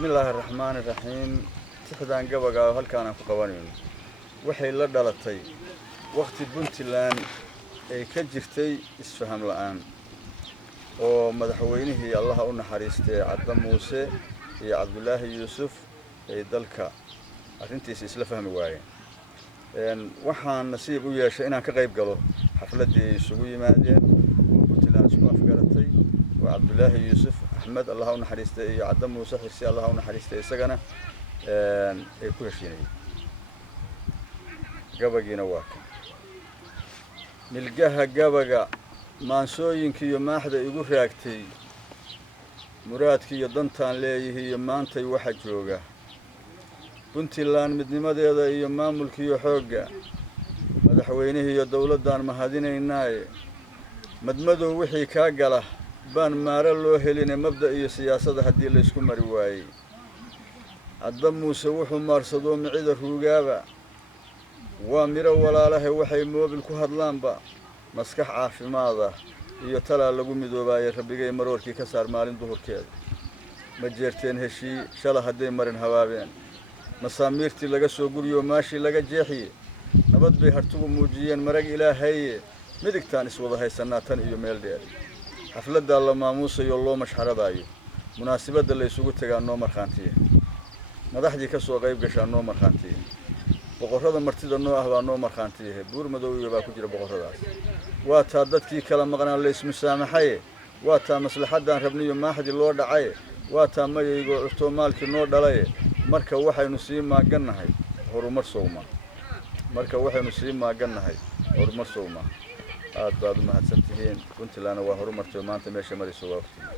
بسم الله الرحمن الرحيم تحدان قبقا هالكان في قوانين وحي لا دلتي وقت بنتلان اي كجرتي اسفهم الآن ومدحوينه الله أن حريستي عبد موسى يا عبد الله يوسف دلك أنتي إسلافهم واعي waxaan nasiib u yeeshay inaan ka qayb galo xafladii isugu yimaadeen Puntland isku afgaratay waa Cabdullaahi Yuusuf Axmed Allah u naxariistay iyo Cabdi Muuse Xirsi Allah u naxariistay isagana ay ku heshiinay gabagiina waa milgaha gabaga maansooyinkii iyo maaxda igu raagtay muraadkii iyo dantaan leeyahay iyo maantay waxa jooga Puntland midnimadeeda iyo maamulkii iyo xoogga madaxweynaha iyo dawladdan mahadinaynaa madmadow wixii ka gala baan maara loo helinay mabda iyo siyaasadda hadii la isku mari waayay Cabdi Muuse wuxuu maarsado micida ruugaaba waa miro walaalahay waxay moobil ku hadlaanba maskax caafimaad iyo tala lagu midoobaayay rabbigay maroorkii ka saar maalin duhurkeeda ma jeerteen heshii shala haday marin hawaabeen مساميرتي لقى سوقريو ماشي لقى جيحي نبض بي هرتوغو موجيين مرق إلهي مدك تانس وضا هاي سناتان إيو ميل دير حفلة دا الله ماموسى يولو مش حردايو مناسبة دا اللي يسوقو تيغان نومر خانتيه مدحجي كسو غيب قشان نومر خانتيه بقرده مرتدى نو أهبا نومر خانتيه بور مدوي باكو جيرا بقرده واتا دادكي كلام مغنى اللي اسم سامحي واتا مسلحة دان ربنيو ماحد اللور دعاي واتا ميغو عفتو مالكي نور دلاي marka waxaynu sii maaganahay horumar Soomaa marka waxaynu sii maaganahay horumar Soomaa aad baad u mahadsantihiin Puntland waa horumartay maanta meesha marayso waqti